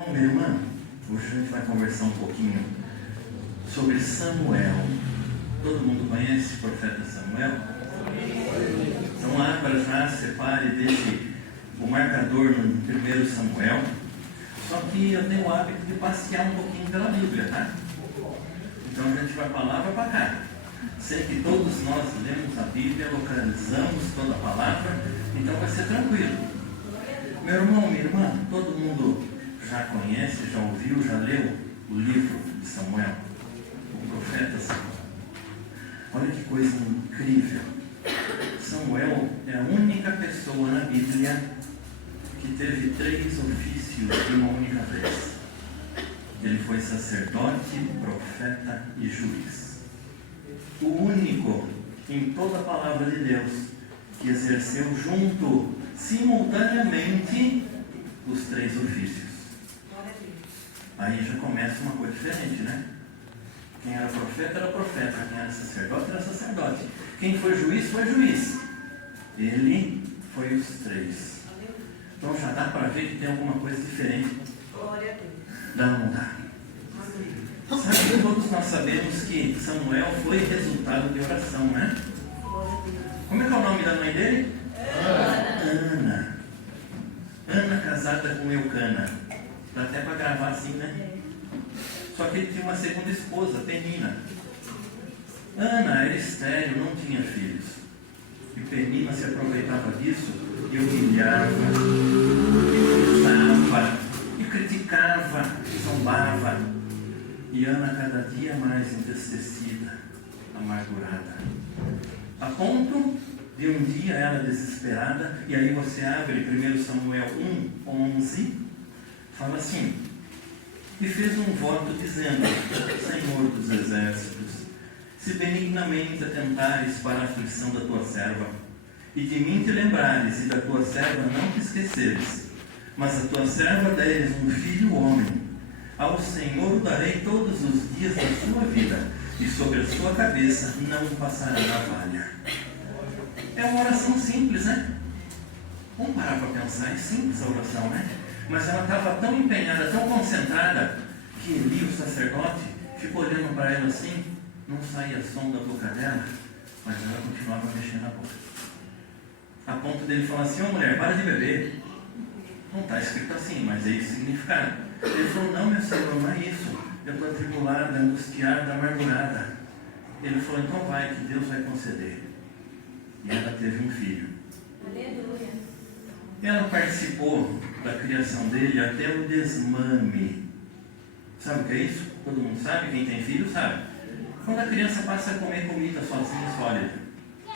Bom, minha irmã, hoje a gente vai conversar um pouquinho sobre Samuel. Todo mundo conhece o profeta Samuel? Então abra já, separe, deixe o marcador no 1 Samuel. Só que eu tenho o hábito de passear um pouquinho pela Bíblia, tá? Então a gente vai palavra para cá. Sei que todos nós lemos a Bíblia, localizamos toda a palavra, então vai ser tranquilo. Meu irmão, minha irmã, todo mundo já conhece, já ouviu, já leu o livro de Samuel, o profeta Samuel. Olha que coisa incrível. Samuel é a única pessoa na Bíblia que teve 3 ofícios de uma única vez. Ele foi sacerdote, profeta e juiz. O único em toda a palavra de Deus que exerceu simultaneamente, os 3 ofícios. Aí já começa uma coisa diferente, né? Quem era profeta, quem era sacerdote, era sacerdote. Quem foi juiz, foi juiz. Ele foi os 3. Então já dá para ver que tem alguma coisa diferente. Glória a Deus. Dá ou não dá? Sabe que todos nós sabemos que Samuel foi resultado de oração, né? Como é que é o nome da mãe dele? Ana. Ana casada com Eucana. Dá até para gravar assim, né? Só que ele tinha uma segunda esposa, Penina. Ana era estéril, não tinha filhos. E Penina se aproveitava disso e humilhava, e usava, e criticava, e zombava. E Ana cada dia mais entristecida, amargurada. A ponto de um dia ela desesperada, e aí você abre 1 Samuel 1:11, fala assim: e fez um voto dizendo: Senhor dos exércitos, se benignamente atentares para a aflição da tua serva, e de mim te lembrares, e da tua serva não te esqueceres, mas a tua serva deres um filho homem, ao Senhor darei todos os dias da sua vida, e sobre a sua cabeça não passará navalha. É uma oração simples, né? Vamos parar para pensar, é simples a oração, né? Mas ela estava tão empenhada, tão concentrada, que Eli, o sacerdote, ficou olhando para ela assim, não saía som da boca dela, mas ela continuava mexendo a boca. A ponto dele falar assim: ô mulher, para de beber. Não está escrito assim, mas é isso o significado. Ele falou: não, meu Senhor, não é isso. Eu estou atribulada, angustiada, amargurada. Ele falou: então vai, que Deus vai conceder. E ela teve um filho. Aleluia. Ela participou da criação dele até o desmame. Sabe o que é isso? Todo mundo sabe, quem tem filho sabe. Quando a criança passa a comer comida sozinha, sólida.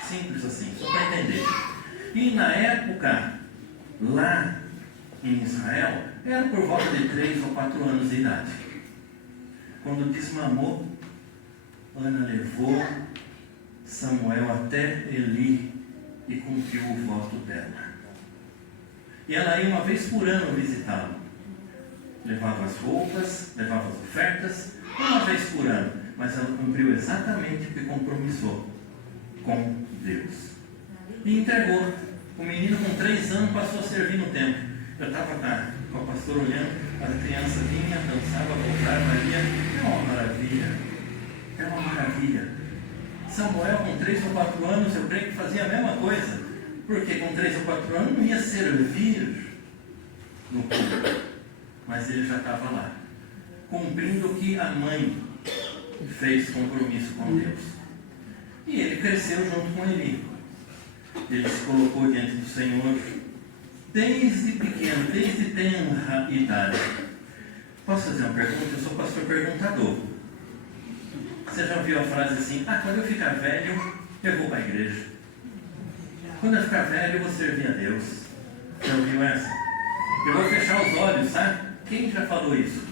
Simples assim, só para entender. E na época, lá em Israel, era por volta de 3 ou 4 anos de idade. Quando desmamou, Ana levou Samuel até Eli e cumpriu o voto dela. E ela ia uma vez por ano visitá-lo. Levava as roupas, levava as ofertas, uma vez por ano. Mas ela cumpriu exatamente o que compromissou com Deus. E entregou. O menino com 3 anos passou a servir no templo. Eu estava com a pastora olhando, a criança vinha, dançava, voltava, ia. É uma maravilha. É uma maravilha. Samuel, com 3 ou 4 anos, eu creio que fazia a mesma coisa. Porque com 3 ou 4 anos não ia servir no culto. Mas ele já estava lá, cumprindo o que a mãe fez compromisso com Deus. E ele cresceu junto com Eli. Ele se colocou diante do Senhor desde pequeno, desde tenra idade. Posso fazer uma pergunta? Eu sou pastor perguntador. Você já ouviu a frase assim: quando eu ficar velho, eu vou para a igreja. Quando eu ficar velho, eu vou servir a Deus. Já ouviu essa? Eu vou fechar os olhos, sabe? Quem já falou isso?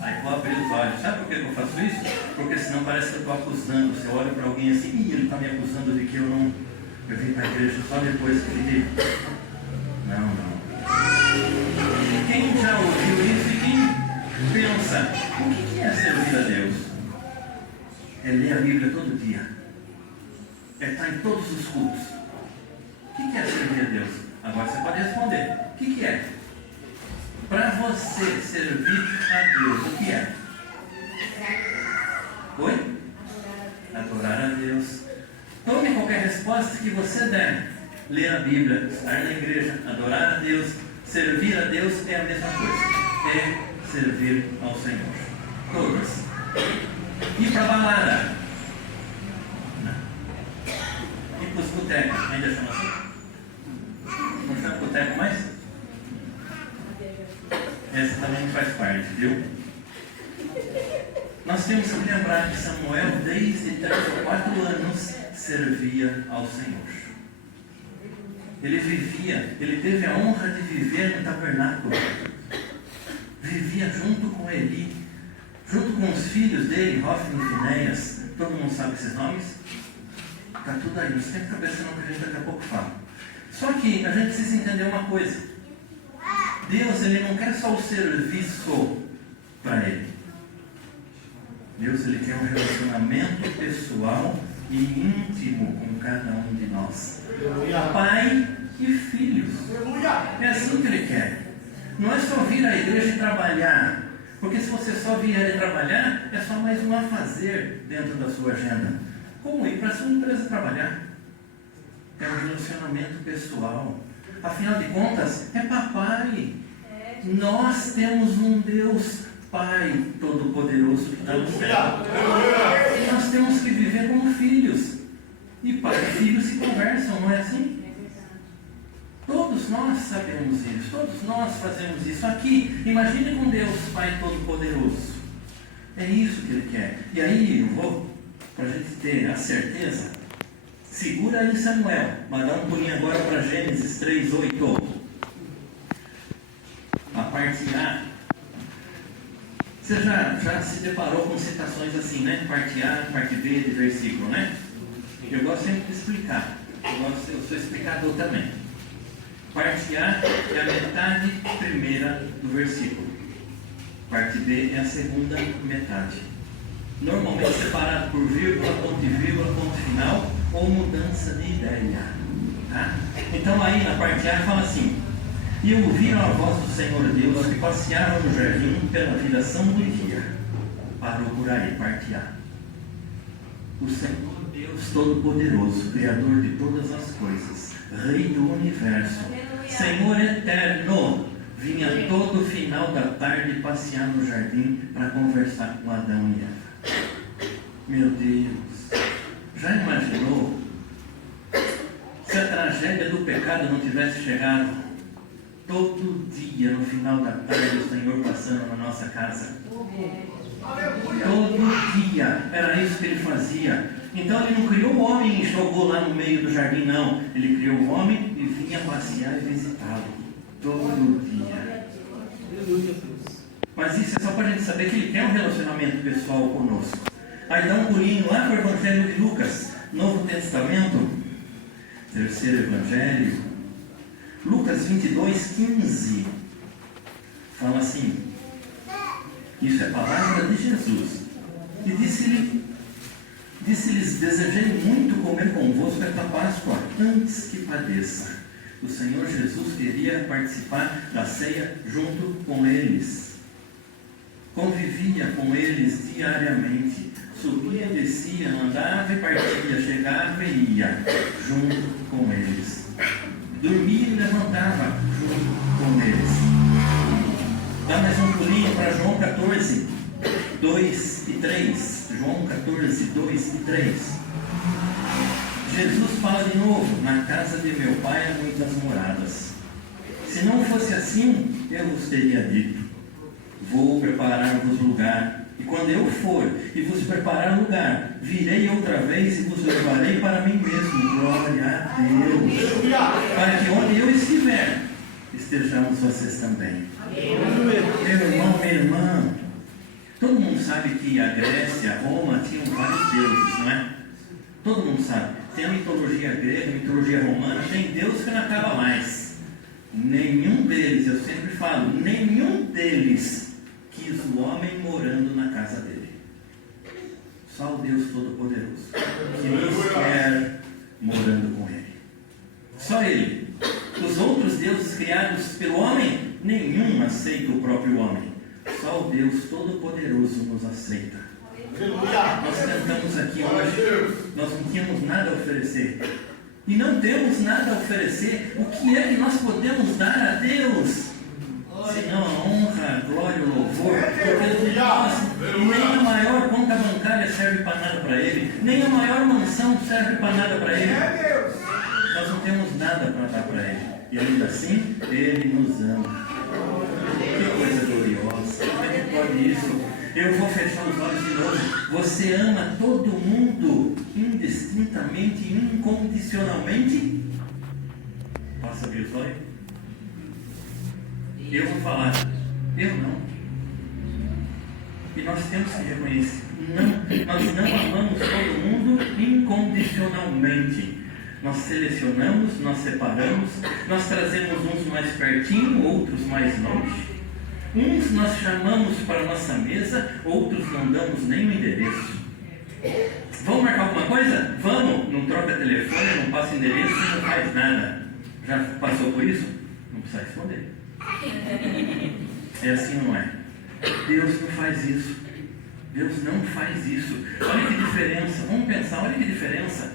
Aí vou abrir os olhos. Sabe por que eu faço isso? Porque senão parece que eu estou acusando. Você olha para alguém assim: ele está me acusando de que eu vim para a igreja só depois que ele... Não. Quem já ouviu isso e quem pensa: o que é servir a Deus? É ler a Bíblia todo dia. É estar em todos os cultos. O que é servir a Deus? Agora você pode responder: o que é? Para você servir a Deus, o que é? Oi? Adorar a Deus. Tome qualquer resposta que você der. Ler a Bíblia, estar na igreja, adorar a Deus, servir a Deus é a mesma coisa. É servir ao Senhor. Todas. Ir para a balada. Não. Ir para os botecos. Ainda chama assim? Não chama boteco mais? Essa também faz parte, viu? Nós temos que lembrar que Samuel, desde 3 ou 4 anos, servia ao Senhor. Ele teve a honra de viver no tabernáculo. Vivia junto com Eli, junto com os filhos dele, Hofni e Finéias. Todo mundo sabe esses nomes? Está tudo aí, você tem que cabeça no que a gente daqui a pouco fala. Só que a gente precisa entender uma coisa. Deus, Ele não quer só o serviço para Ele. Deus, Ele quer um relacionamento pessoal e íntimo com cada um de nós. Pai e filhos. É assim que Ele quer. Não é só vir à igreja e trabalhar. Porque se você só vier e trabalhar, é só mais um a fazer dentro da sua agenda. Como ir para a sua empresa trabalhar? É um relacionamento pessoal. Afinal de contas, é papai. Nós temos um Deus Pai Todo-Poderoso que está no céu. E nós temos que viver como filhos. E pai e filho se conversam, não é assim? Todos nós sabemos isso, todos nós fazemos isso. Aqui, imagine com Deus Pai Todo-Poderoso. É isso que Ele quer. E aí, eu vou, para a gente ter a certeza, segura aí Samuel, mas dá um pulinho agora para Gênesis 3:8. A parte A. Você já se deparou com citações assim, né? Parte A, parte B de versículo, né? Eu gosto sempre de explicar. Eu sou explicador também. Parte A é a metade primeira do versículo. Parte B é a segunda metade. Normalmente separado por vírgula, ponto final ou mudança de ideia. Tá? Então aí na parte A fala assim: e ouviram a voz do Senhor Deus que passeava no jardim pela viração do dia. Parou por aí, parte A. O Senhor Deus Todo-Poderoso, Criador de todas as coisas, Rei do Universo, Senhor Eterno, vinha todo final da tarde passear no jardim para conversar com Adão e Eva. Meu Deus, já imaginou se a tragédia do pecado não tivesse chegado? Todo dia, no final da tarde, o Senhor passando na nossa casa. Todo dia, era isso que Ele fazia. Então Ele não criou o homem e jogou lá no meio do jardim, não. Ele criou o homem e vinha passear e visitá-lo. Todo dia. Mas isso é só para a gente saber que Ele quer um relacionamento pessoal conosco. Aí dá um pulinho lá para o Evangelho de Lucas, Novo Testamento, terceiro Evangelho, Lucas 22:15, fala assim, isso é palavra de Jesus, e disse-lhes, desejei muito comer convosco esta Páscoa, antes que padeça. O Senhor Jesus queria participar da ceia junto com eles, convivia com eles diariamente, subia, descia, andava e partia, chegava e ia, junto com eles. Dormia e levantava junto com eles. Dá mais um pulinho para João 14, 2 e 3. João 14, 2 e 3. Jesus fala de novo: na casa de meu pai há muitas moradas. Se não fosse assim, eu vos teria dito: vou preparar-vos lugar. E quando eu for e vos preparar lugar, virei outra vez e vos levarei para mim mesmo. Glória a Deus. Para que onde eu estiver, estejamos vocês também. Meu irmão, minha irmã, todo mundo sabe que a Grécia, Roma, tinham vários deuses, não é? Todo mundo sabe. Tem a mitologia grega, a mitologia romana, tem Deus que não acaba mais. Nenhum deles, eu sempre falo, nenhum deles quis o homem morando na casa dele. Só o Deus Todo-Poderoso que nos quer morando com Ele. Só Ele. Os outros deuses criados pelo homem Nenhum aceita o próprio homem. Só o Deus Todo-Poderoso nos aceita. Nós cantamos aqui hoje, nós não tínhamos nada a oferecer. E não temos nada a oferecer. O que é que nós podemos dar a Deus? Senão a honra, a glória, o louvor. Porque nós, nem a maior conta bancária serve para nada para Ele. Nem a maior mansão serve para nada para Ele. Nós não temos nada para dar para Ele. E ainda assim, Ele nos ama. Que coisa gloriosa. Como é que pode isso? Eu vou fechar os olhos de novo. Você ama todo mundo indistintamente, incondicionalmente? Posso abrir os olhos? Eu vou falar. Eu não. E nós temos que reconhecer. Não, nós não amamos todo mundo incondicionalmente. Nós selecionamos, nós separamos, nós trazemos uns mais pertinho, outros mais longe. Uns nós chamamos para a nossa mesa, outros não damos nem o endereço. Vamos marcar alguma coisa? Vamos! Não troca telefone, não passa endereço, não faz nada. Já passou por isso? Não precisa responder. É assim ou não é? Deus não faz isso. Deus não faz isso. Olha que diferença. Vamos pensar, olha que diferença.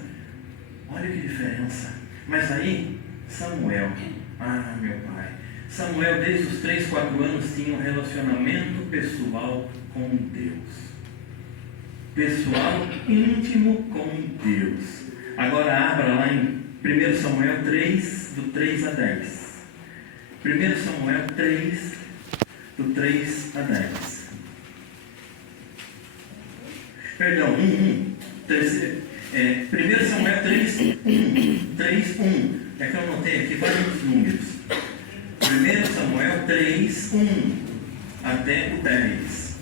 Olha que diferença. Mas aí, Samuel. Ah, meu pai. Samuel, desde os 3, 4 anos, tinha um relacionamento pessoal com Deus. Pessoal, íntimo com Deus. Agora abra lá em 1 Samuel 3, do 3 a 10. 1 Samuel 3, do 3 a 10. Perdão, 1. 1 Samuel 3, 1. É que eu anotei aqui vários números. 1 Samuel 3, 1 até o 10.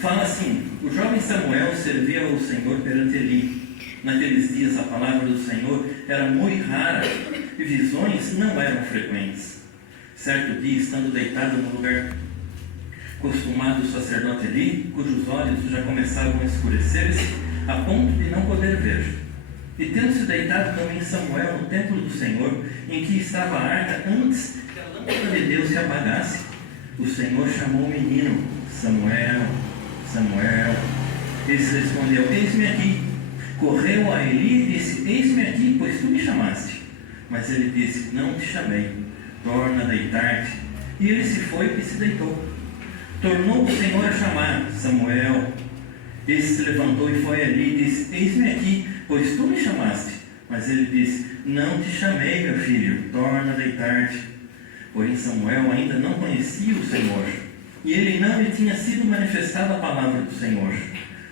Fala assim: o jovem Samuel servia ao Senhor perante Eli. Naqueles dias a palavra do Senhor era muito rara e visões não eram frequentes. Certo dia, estando deitado no lugar costumado do sacerdote Eli, cujos olhos já começavam a escurecer-se a ponto de não poder ver, e tendo-se deitado também Samuel no templo do Senhor, em que estava a arca, antes que a lâmpada de Deus se apagasse, o Senhor chamou o menino: Samuel, Samuel. Ele respondeu: eis-me aqui. Correu a Eli e disse: eis-me aqui, pois tu me chamaste. Mas ele disse: não te chamei, torna a deitar-te. E ele se foi e se deitou. Tornou o Senhor a chamar: Samuel. Esse se levantou e foi a Eli e disse: eis-me aqui, pois tu me chamaste. Mas ele disse: não te chamei, meu filho, torna a deitar-te. Porém Samuel ainda não conhecia o Senhor, e ele não lhe tinha sido manifestada a palavra do Senhor.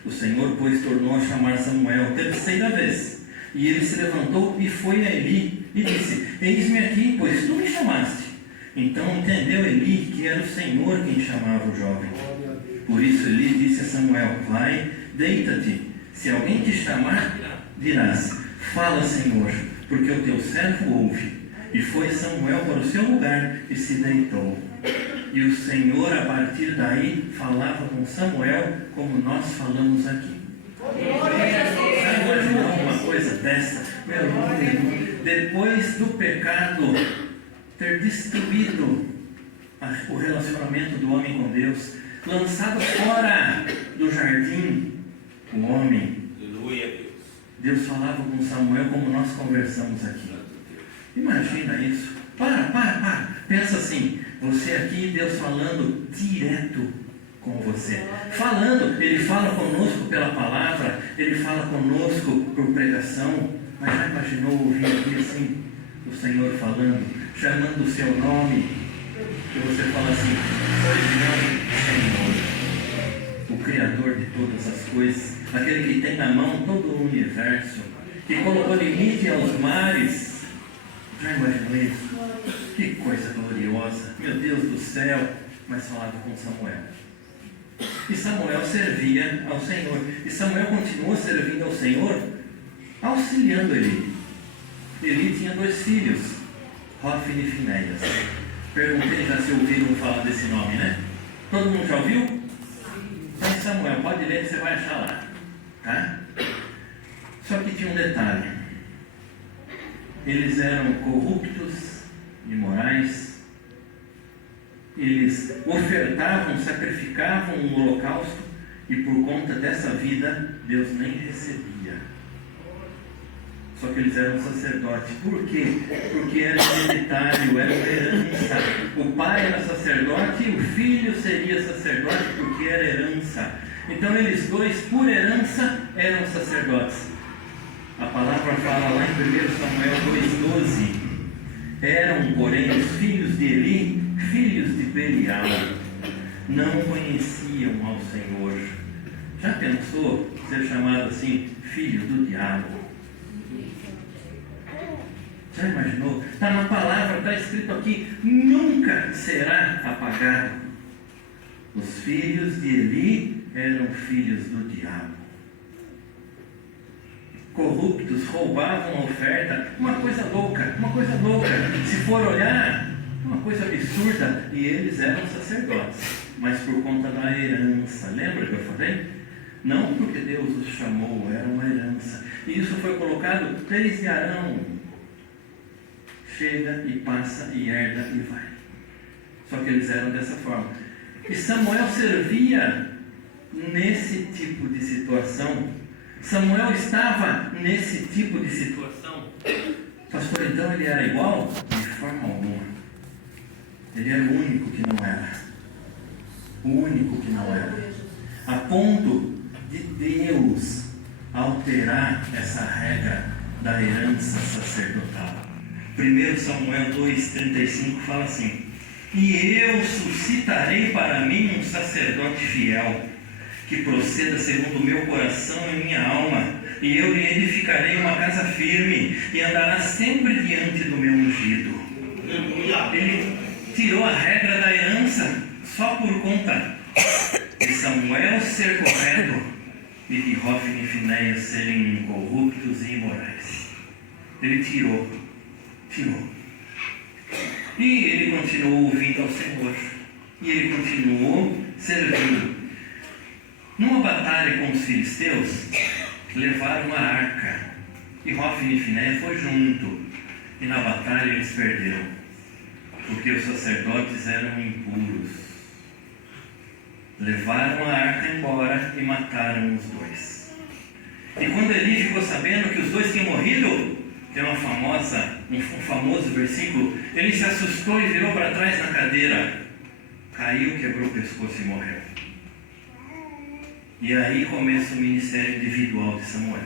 O Senhor, pois, tornou a chamar Samuel 3ª vez. E ele se levantou e foi a Eli e disse: eis-me aqui, pois tu me chamaste. Então entendeu Eli que era o Senhor quem chamava o jovem. Por isso Eli disse a Samuel: vai, deita-te. Se alguém te chamar, dirás: fala, Senhor, porque o teu servo ouve. E foi Samuel para o seu lugar e se deitou. E o Senhor, a partir daí, falava com Samuel como nós falamos aqui. Já imaginou uma coisa dessa? Meu amigo, depois do pecado ter destruído o relacionamento do homem com Deus, lançado fora do jardim, o homem, Deus falava com Samuel como nós conversamos aqui. Imagina isso. Para. Pensa assim, você aqui, Deus falando direto com você. Falando, Ele fala conosco pela palavra, Ele fala conosco por pregação. Mas já imaginou ouvir aqui assim, o Senhor falando, chamando o seu nome, e você fala assim: Senhor, o Criador de todas as coisas, aquele que tem na mão todo o universo, que colocou limite aos mares. Já imaginou isso? Que coisa gloriosa, meu Deus do céu. Mas falava com Samuel. E Samuel servia ao Senhor. E Samuel continuou servindo ao Senhor, auxiliando Eli. Eli tinha 2 filhos, Hofni e Finéias. Perguntei já se ouviram falar desse nome, né? Todo mundo já ouviu? Então Samuel, pode ler que você vai achar lá, tá? Só que tinha um detalhe: eles eram corruptos, imorais, Eles ofertavam, sacrificavam um holocausto e por conta dessa vida, Deus nem recebia. Só que eles eram sacerdotes. Por quê? Porque era hereditário, era uma herança. O pai era sacerdote e o filho seria sacerdote porque era herança. Então eles dois, por herança, eram sacerdotes. A palavra fala lá em 1 Samuel 2,12: eram, porém, os filhos de Eli, filhos de Belial, não conheciam ao Senhor. Já pensou ser chamado assim, filho do diabo? Já imaginou? Está na palavra, está escrito aqui, nunca será apagado. Os filhos de Eli eram filhos do diabo. Corruptos, roubavam a oferta, uma coisa louca. Se for olhar, uma coisa absurda. E eles eram sacerdotes, mas por conta da herança. Lembra que eu falei? Não porque Deus os chamou, era uma herança. E isso foi colocado desde Arão. Chega e passa e herda e vai. Só que eles eram dessa forma. E Samuel servia nesse tipo de situação. Samuel estava nesse tipo de situação. Pastor, então ele era igual? De forma alguma. Ele era o único que não era. O único que não era. A ponto de Deus alterar essa regra da herança sacerdotal. 1 Samuel 2,35 fala assim: e eu suscitarei para mim um sacerdote fiel, que proceda segundo o meu coração e minha alma, e eu lhe edificarei uma casa firme, e andará sempre diante do meu ungido. Ele tirou a regra da herança só por conta de Samuel ser correto e de Hofni e Finéias serem incorruptos e imorais. Ele tirou. E ele continuou ouvindo ao Senhor. E ele continuou servindo. Numa batalha com os filisteus, levaram a arca. E Hofni e Finéias foi junto. E na batalha eles perderam. Porque os sacerdotes eram impuros. Levaram a arca embora e mataram os dois. E quando Eli ficou sabendo que os dois tinham morrido, tem um famoso versículo, ele se assustou e virou para trás na cadeira. Caiu, quebrou o pescoço e morreu. E aí começa o ministério individual de Samuel.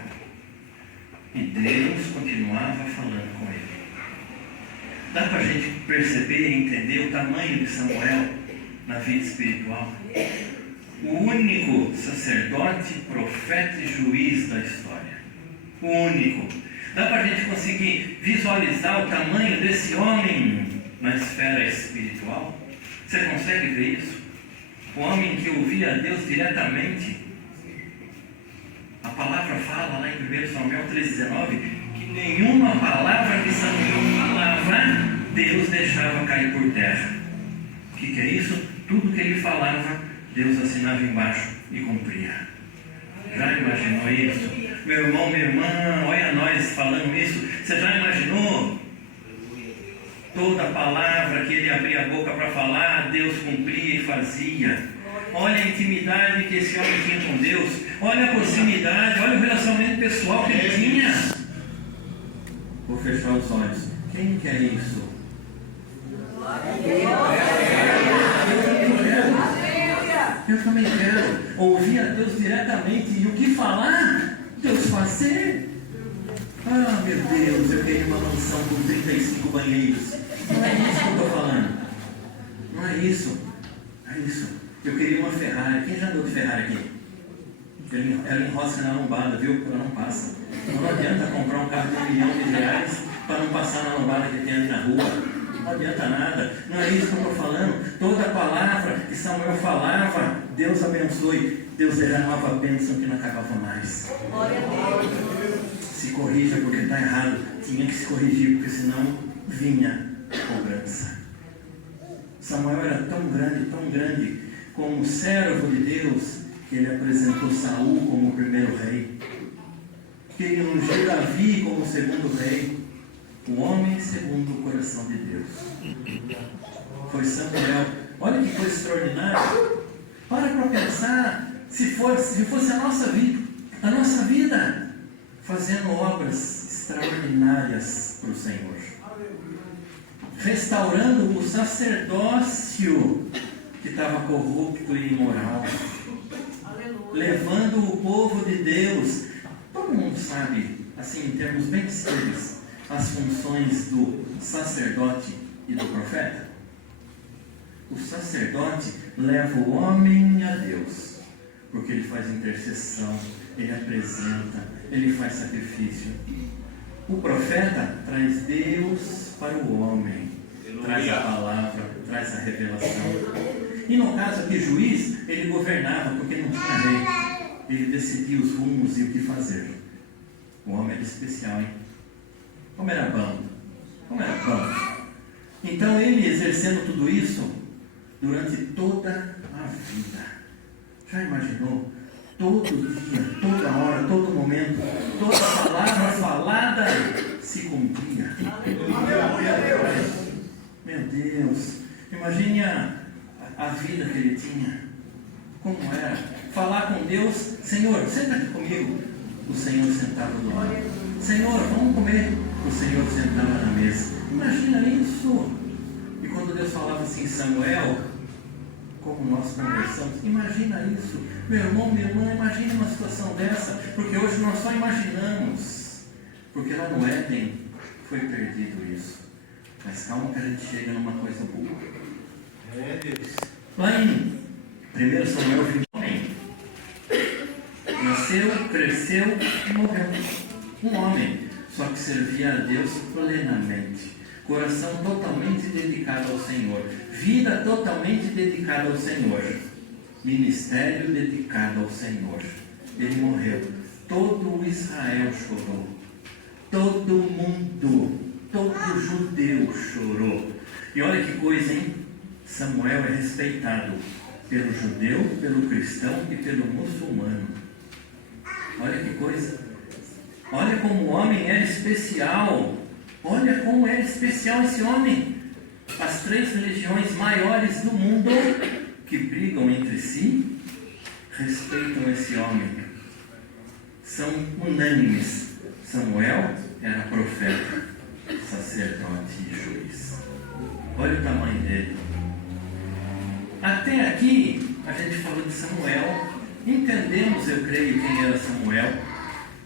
E Deus continuava falando com ele. Dá para a gente perceber e entender o tamanho de Samuel na vida espiritual? O único sacerdote, profeta e juiz da história. O único. Dá para a gente conseguir visualizar o tamanho desse homem na esfera espiritual? Você consegue ver isso? O homem que ouvia a Deus diretamente. A palavra fala lá em 1 Samuel 3,19 que nenhuma palavra que Samuel falava, Deus deixava cair por terra. O que é isso? Tudo que ele falava, Deus assinava embaixo e cumpria. Já imaginou isso? Meu irmão, minha irmã, olha nós falando isso. Você já imaginou? Toda palavra que ele abria a boca para falar, Deus cumpria e fazia. Olha a intimidade que esse homem tinha com Deus. Olha a proximidade, olha o relacionamento pessoal que ele tinha. Vou fechar os olhos. Quem quer isso? Eu também quero ouvir a Deus diretamente e o que falar, Deus fazer. Ah, meu Deus, eu queria uma mansão com 35 banheiros. Não é isso que eu estou falando. Não é isso. É isso. Eu queria uma Ferrari. Quem já andou de Ferrari aqui? Ela enrosca na lombada, viu? Ela não passa. Não adianta comprar um carro de R$1 milhão para não passar na lombada que tem ali na rua. Não adianta nada. Não é isso que eu estou falando. Toda palavra que Samuel falava, Deus abençoe. Deus derramava a bênção que não acabava mais. Glória a Deus. Se corrija porque está errado. Tinha que se corrigir, porque senão vinha cobrança. Samuel era tão grande, como servo de Deus, que ele apresentou Saul como o primeiro rei. Que ele ungiu Davi como o segundo rei. O homem segundo o coração de Deus. Foi Samuel Olha que coisa extraordinária. Para pensar, se fosse a nossa vida, fazendo obras extraordinárias para o Senhor. Restaurando o sacerdócio que estava corrupto e imoral. Levando o povo de Deus. Todo mundo sabe, assim, em termos bem sérios, as funções do sacerdote e do profeta. O sacerdote leva o homem a Deus, porque ele faz intercessão, ele apresenta, ele faz sacrifício. O profeta traz Deus para o homem, traz a palavra, traz a revelação. E no caso aqui, juiz, ele governava, porque não tinha rei. Ele decidia os rumos e o que fazer. O homem era especial, hein? Como era bom. Como era bom. Então ele exercendo tudo isso durante toda a vida. Já imaginou? Todo dia, toda hora, todo momento, toda palavra falada se cumpria. Meu Deus, imagine a vida que ele tinha. Como era? Falar com Deus, Senhor, senta aqui comigo. O Senhor sentava do lado. Senhor, vamos comer. O Senhor sentava na mesa. Imagina isso. E quando Deus falava assim, Samuel, como nós conversamos, imagina isso. Meu irmão, minha irmã, imagina uma situação dessa. Porque hoje nós só imaginamos. Porque lá no Éden foi perdido isso. Mas calma que a gente chega numa coisa boa. Lá em 1 Samuel 20, nasceu, cresceu e morreu. Um homem, só que servia a Deus plenamente. Coração totalmente dedicado ao Senhor. Vida totalmente dedicada ao Senhor. Ministério dedicado ao Senhor. Ele morreu. Todo Israel chorou. Todo mundo, todo judeu chorou. E olha que coisa, hein? Samuel é respeitado pelo judeu, pelo cristão e pelo muçulmano. Olha que coisa. Olha como o homem era especial. Olha como era especial esse homem. As 3 religiões maiores do mundo que brigam entre si respeitam esse homem. São unânimes. Samuel era profeta, sacerdote e juiz. Olha o tamanho dele. Até aqui, a gente falou de Samuel, entendemos, eu creio, quem era Samuel,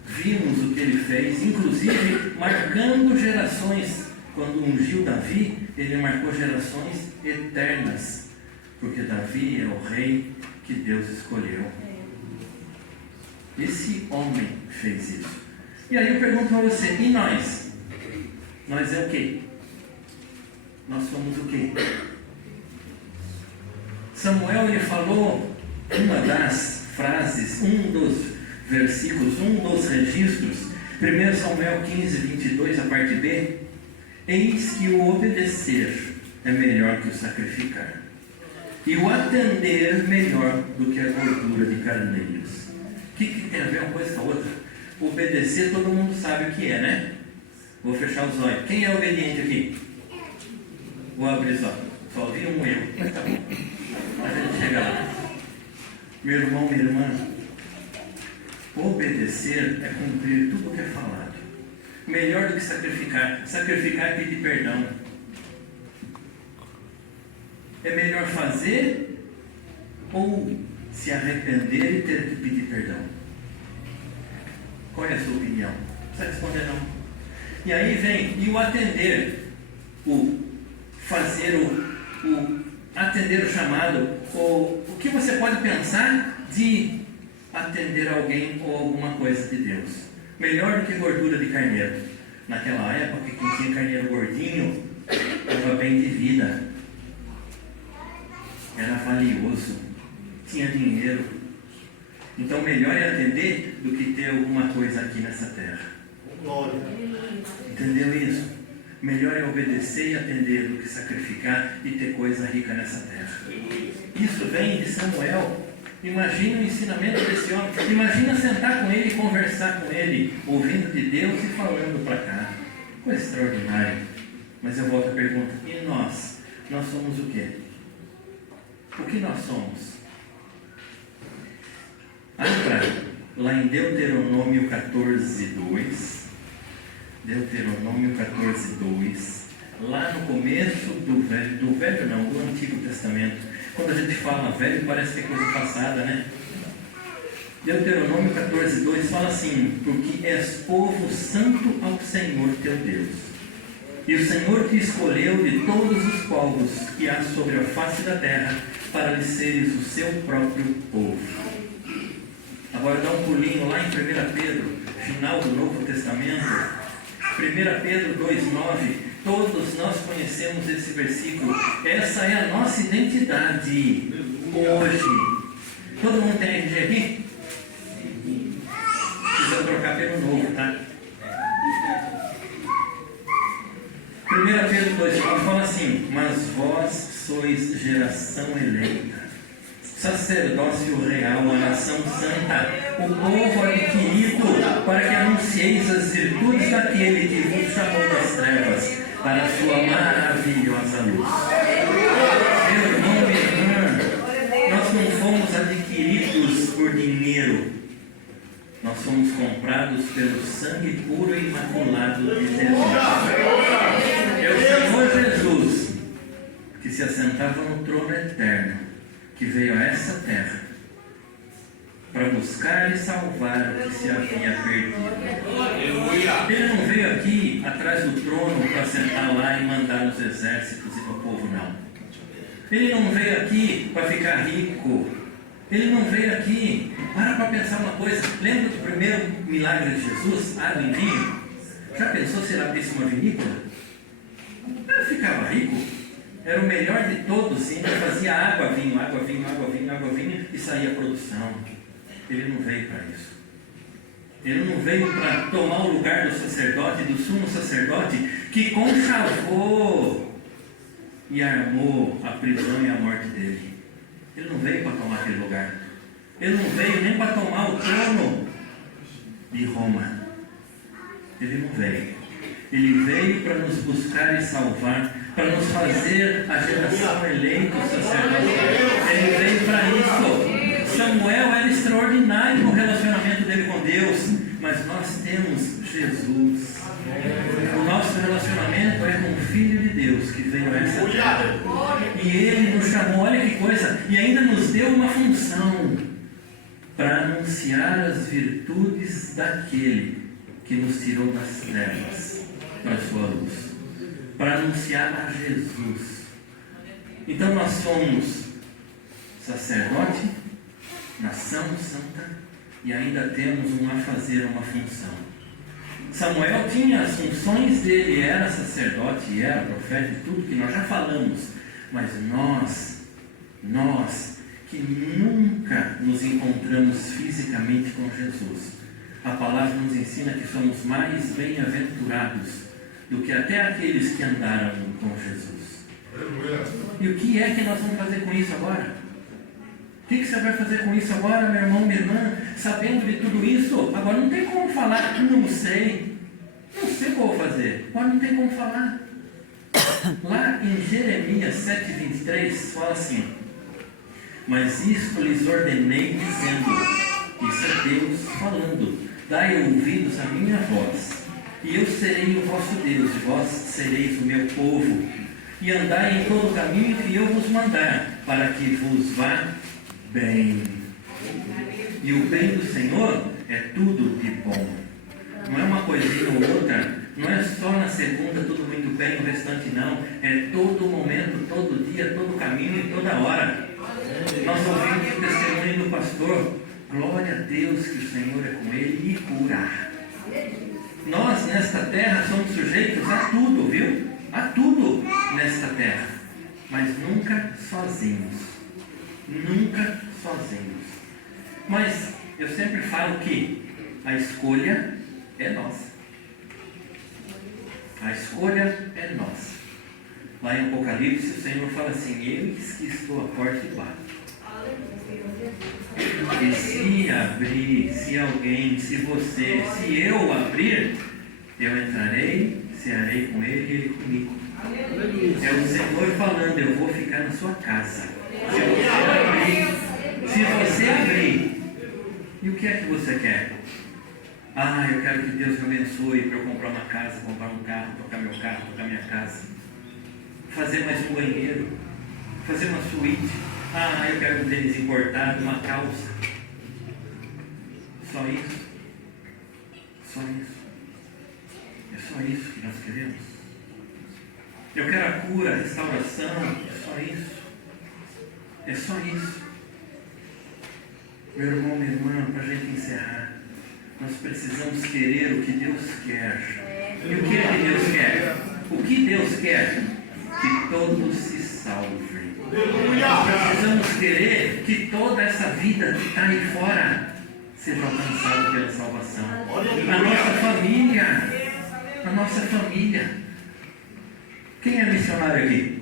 vimos o que ele fez, inclusive marcando gerações. Quando ungiu Davi, ele marcou gerações eternas, porque Davi é o rei que Deus escolheu. Esse homem fez isso. E aí eu pergunto para você, e nós? Nós é o quê? Nós somos o quê? Samuel, ele falou uma das frases, um dos versículos, um dos registros, 1 Samuel 15, 22, a parte B. Eis que o obedecer é melhor que o sacrificar, e o atender melhor do que a gordura de carneiros. O que tem a ver uma coisa com a outra? Obedecer todo mundo sabe o que é, né? Vou fechar os olhos. Quem é obediente aqui? Vou abrir os olhos. Só vi um eu. Mas tá bom. A gente chega lá. Meu irmão, minha irmã, obedecer é cumprir tudo o que é falado. Melhor do que sacrificar. Sacrificar é pedir perdão. É melhor fazer ou se arrepender e ter que pedir perdão? Qual é a sua opinião? Não precisa responder não. E aí vem, e o atender, o fazer, o atender o chamado, o que você pode pensar de atender alguém ou alguma coisa de Deus. Melhor do que gordura de carneiro. Naquela época, quem tinha carneiro gordinho estava bem de vida, era valioso, tinha dinheiro. Então melhor é atender do que ter alguma coisa aqui nessa terra. Glória. Entendeu isso? Melhor é obedecer e atender do que sacrificar e ter coisa rica nessa terra. Isso vem de Samuel. Imagina o ensinamento desse homem. Imagina sentar com ele e conversar com ele, ouvindo de Deus e falando para cá. Coisa extraordinária. Mas eu volto à pergunta: e nós? Nós somos o quê? O que nós somos? Abra lá em Deuteronômio 14:2. Deuteronômio 14:2. Lá no começo do Antigo Testamento. Quando a gente fala velho, parece que é coisa passada, né? Deuteronômio 14:2 fala assim: porque és povo santo ao Senhor teu Deus, e o Senhor te escolheu de todos os povos que há sobre a face da terra, para lhe seres o seu próprio povo. Agora dá um pulinho lá em 1 Pedro, final do Novo Testamento. 1 Pedro 2:9. Todos nós conhecemos esse versículo. Essa é a nossa identidade hoje. Todo mundo tem RG aqui? Precisa trocar pelo novo, tá? 1 Pedro 2:9 fala assim: mas vós sois geração eleita, sacerdócio real, a nação santa, o povo adquirido, para que anuncieis as virtudes daquele que vos chamou das trevas para a sua maravilhosa luz. Meu irmão, minha irmã, nós não fomos adquiridos por dinheiro, nós fomos comprados pelo sangue puro e imaculado de Jesus. É o Senhor Jesus que se assentava no trono eterno, que veio a essa terra para buscar e salvar o que se havia perdido. Ele não veio aqui atrás do trono para sentar lá e mandar os exércitos e o povo, não. Ele não veio aqui para ficar rico. Ele não veio aqui. Para pensar uma coisa. Lembra do primeiro milagre de Jesus, água em vinho? Já pensou se ele abrisse uma vinícola? Ele ficava rico. Era o melhor de todos, ainda fazia água, vinho, água, vinho, água, vinho, água, vinho, e saía a produção. Ele não veio para isso. Ele não veio para tomar o lugar do sacerdote, do sumo sacerdote, que conchavou e armou a prisão e a morte dele. Ele não veio para tomar aquele lugar. Ele não veio nem para tomar o trono de Roma. Ele não veio. Ele veio para nos buscar e salvar, para nos fazer a geração eleita, o sacerdote. Ele veio para isso. Samuel era extraordinário no relacionamento dele com Deus, mas nós temos Jesus. O nosso relacionamento é com o Filho de Deus que veio a essa terra. E Ele nos chamou, olha que coisa, e ainda nos deu uma função para anunciar as virtudes daquele que nos tirou das trevas para a sua luz, para anunciar a Jesus. Então nós somos sacerdote, nação santa, e ainda temos um fazer, uma função. Samuel tinha as funções dele, era sacerdote, era profeta, e tudo que nós já falamos, mas nós que nunca nos encontramos fisicamente com Jesus, a palavra nos ensina que somos mais bem-aventurados do que até aqueles que andaram com Jesus. E o que é que nós vamos fazer com isso agora? O que você vai fazer com isso agora, meu irmão, minha irmã? Sabendo de tudo isso, agora não tem como falar, não sei o que eu vou fazer. Agora não tem como falar. Lá em Jeremias 7:23 fala assim: mas isto lhes ordenei dizendo, isso é Deus falando, dai ouvidos à minha voz, e eu serei o vosso Deus, e vós sereis o meu povo, e andai em todo o caminho que eu vos mandar, para que vos vá bem. E o bem do Senhor é tudo de bom. Não é uma coisinha ou outra, não é só na segunda tudo muito bem, o restante não. É todo momento, todo dia, todo caminho e toda hora. Nós ouvimos o testemunho do pastor. Glória a Deus que o Senhor é com ele e cura. Nós nesta terra somos sujeitos a tudo, viu? A tudo nesta terra. Mas nunca sozinhos. Nunca sozinhos. Mas eu sempre falo que a escolha é nossa. A escolha é nossa. Lá em Apocalipse o Senhor fala assim: eis que estou à porta e bato. E se abrir, se alguém, se você, se eu abrir, eu entrarei, cearei com ele e ele comigo. É o Senhor falando: eu vou ficar na sua casa. Se você abrir, e o que é que você quer? Ah, eu quero que Deus me abençoe para eu comprar uma casa, comprar um carro, tocar meu carro, tocar minha casa. Fazer mais um banheiro, fazer uma suíte. Ah, eu quero um tênis importado, uma calça. Só isso? Só isso? É só isso que nós queremos? Eu quero a cura, a restauração. É só isso? É só isso? Meu irmão, minha irmã, para a gente encerrar, nós precisamos querer o que Deus quer. E o que é que Deus quer? O que Deus quer? Que todos se salvem. Nós precisamos querer que toda essa vida que está aí fora seja alcançada pela salvação. A nossa família. A nossa família. Quem é missionário aqui?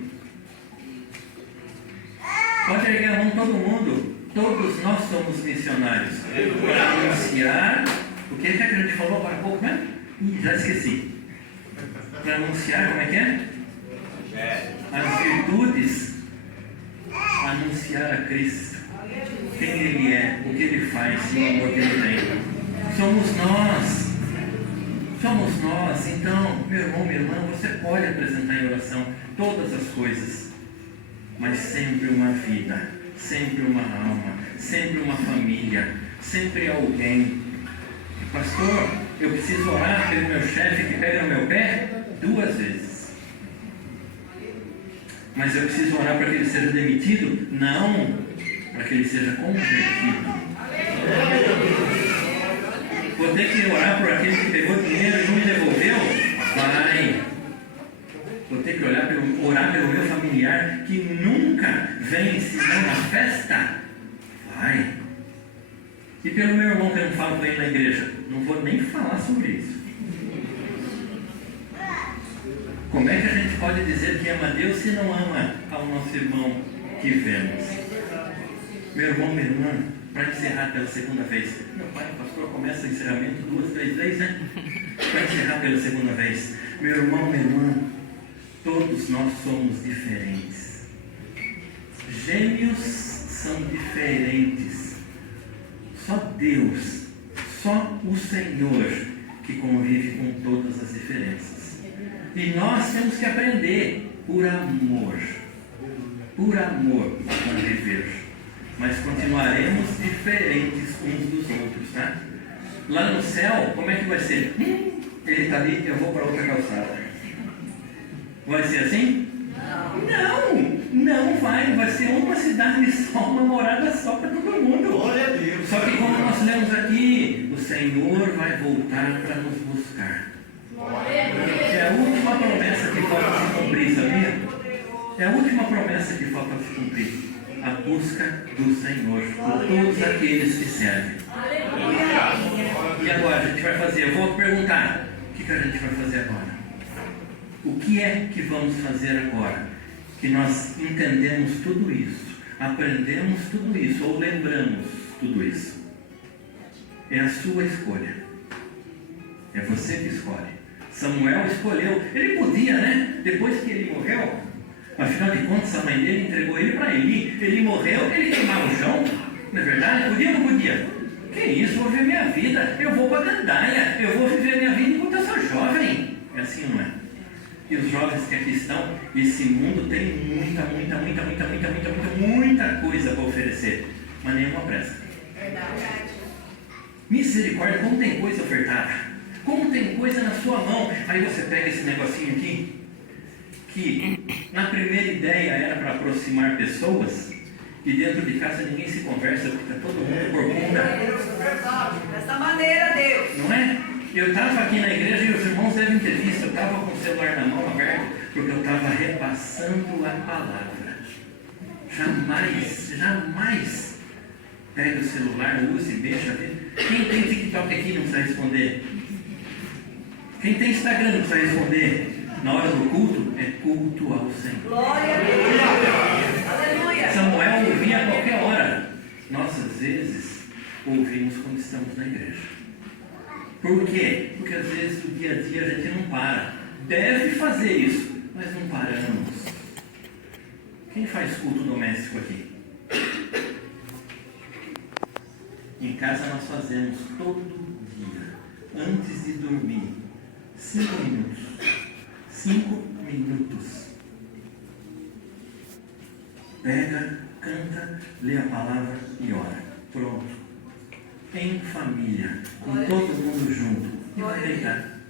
Pode erguer a mão todo mundo. Todos nós somos missionários. Para anunciar. O que é que a gente falou agora há pouco, né? Já esqueci. Para anunciar, como é que é? As virtudes. Anunciar a Cristo. Quem Ele é, o que Ele faz e o amor que Ele tem. Somos nós. Somos nós. Então, meu irmão, minha irmã, você pode apresentar em oração todas as coisas, mas sempre uma vida, sempre uma alma, sempre uma família, sempre alguém. Pastor, eu preciso orar pelo meu chefe que pega no meu pé 2 vezes. Mas eu preciso orar para que ele seja demitido? Não, para que ele seja convertido. Vou ter que orar por aquele que pegou dinheiro e não me devolveu? Vai. Vou ter que orar pelo meu familiar que nunca vem senão na festa? Vai. E pelo meu irmão que eu não falo com ele na igreja? Não vou nem falar sobre isso. Como é que a gente pode dizer que ama a Deus se não ama ao nosso irmão que vemos? Meu irmão, minha irmã, para encerrar pela segunda vez. Meu pai, o pastor, começa o encerramento 2, 3 vezes, né? Para encerrar pela segunda vez. Meu irmão, minha irmã, todos nós somos diferentes. Gêmeos são diferentes. Só Deus, só o Senhor que convive com todas as diferenças. E nós temos que aprender por amor a conviver. Mas continuaremos diferentes uns dos outros, tá? Lá no céu, como é que vai ser? Ele está ali, eu vou para outra calçada. Vai ser assim? Não vai ser uma cidade só, uma morada só para todo mundo. Glória a Deus. Só que como nós lemos aqui, o Senhor vai voltar para nos buscar. É a última promessa que falta se cumprir, sabia? É a última promessa que falta se cumprir. A busca do Senhor por todos aqueles que servem. E agora a gente vai fazer, eu vou perguntar, o que a gente vai fazer agora? O que é que vamos fazer agora? Que nós entendemos tudo isso, aprendemos tudo isso, ou lembramos tudo isso. É a sua escolha. É você que escolhe. Samuel escolheu, ele podia, né? Depois que ele morreu, afinal de contas a mãe dele entregou ele para Eli. Ele morreu, ele queimava o chão. Não é verdade? Podia ou não podia? Que isso, vou viver minha vida, eu vou para a gandaia, eu vou viver minha vida enquanto eu sou jovem. É assim, não é? E os jovens que aqui estão, esse mundo tem muita coisa para oferecer, mas nenhuma presta. Verdade. Misericórdia, como tem coisa ofertada, como tem coisa na sua mão. Aí você pega esse negocinho aqui, que na primeira ideia era para aproximar pessoas, e dentro de casa ninguém se conversa, porque está todo mundo por conta. Dessa maneira, Deus. Não é? Eu estava aqui na igreja e os irmãos devem ter visto, eu estava com o celular na mão aberto, porque eu estava repassando a palavra. Jamais pega o celular, use, mexa. Quem tem TikTok aqui não precisa responder. Quem tem Instagram não precisa responder. Na hora do culto, é culto ao Senhor. Glória a Deus. Aleluia. Samuel ouvia a qualquer hora. Nós, às vezes, ouvimos quando estamos na igreja. Por quê? Porque às vezes no dia a dia a gente não para. Deve fazer isso, mas não paramos. Quem faz culto doméstico aqui? Em casa nós fazemos todo dia, antes de dormir, 5 minutos. 5 minutos. Pega, canta, lê a palavra e ora. Pronto. Em família, com todo mundo junto. E vai deitar.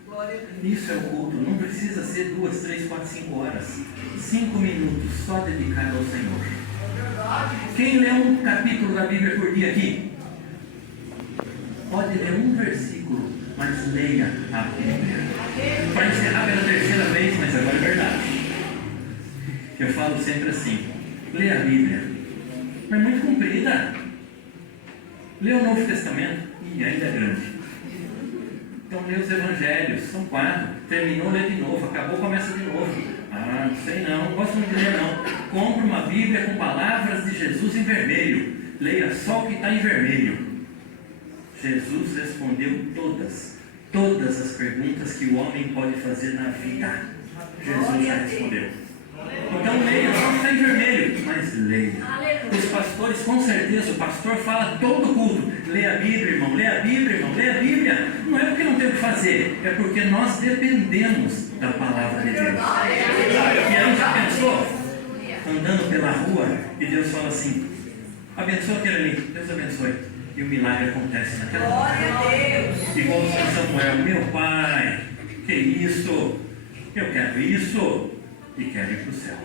Isso é o culto. Não precisa ser 2, 3, 4, 5 horas. 5 minutos só dedicado ao Senhor. Quem lê um capítulo da Bíblia por dia aqui? Pode ler um versículo, mas leia a Bíblia. Para encerrar pela terceira vez, mas agora é verdade. Eu falo sempre assim: lê a Bíblia. Mas é muito comprida. Lê o Novo Testamento e ainda é grande. Então lê os Evangelhos, são 4. Terminou, lê de novo. Acabou, começa de novo. Ah, não sei não gosto muito de ler não. Compre uma Bíblia com palavras de Jesus em vermelho. Leia só o que está em vermelho. Jesus respondeu todas as perguntas que o homem pode fazer na vida. Jesus já respondeu. Então leia só o que está em vermelho, mas leia. Os pastores, com certeza, o pastor fala todo culto: lê a Bíblia, irmão, lê a Bíblia, irmão, lê a Bíblia. Não é porque não tem o que fazer, é porque nós dependemos da palavra de Deus. E aí já pensou? Andando pela rua e Deus fala assim: abençoa aquele ali, Deus abençoe. E o milagre acontece naquela hora. Glória a Deus. Igual o São Samuel: meu pai, que isso? Eu quero isso e quero ir para o céu.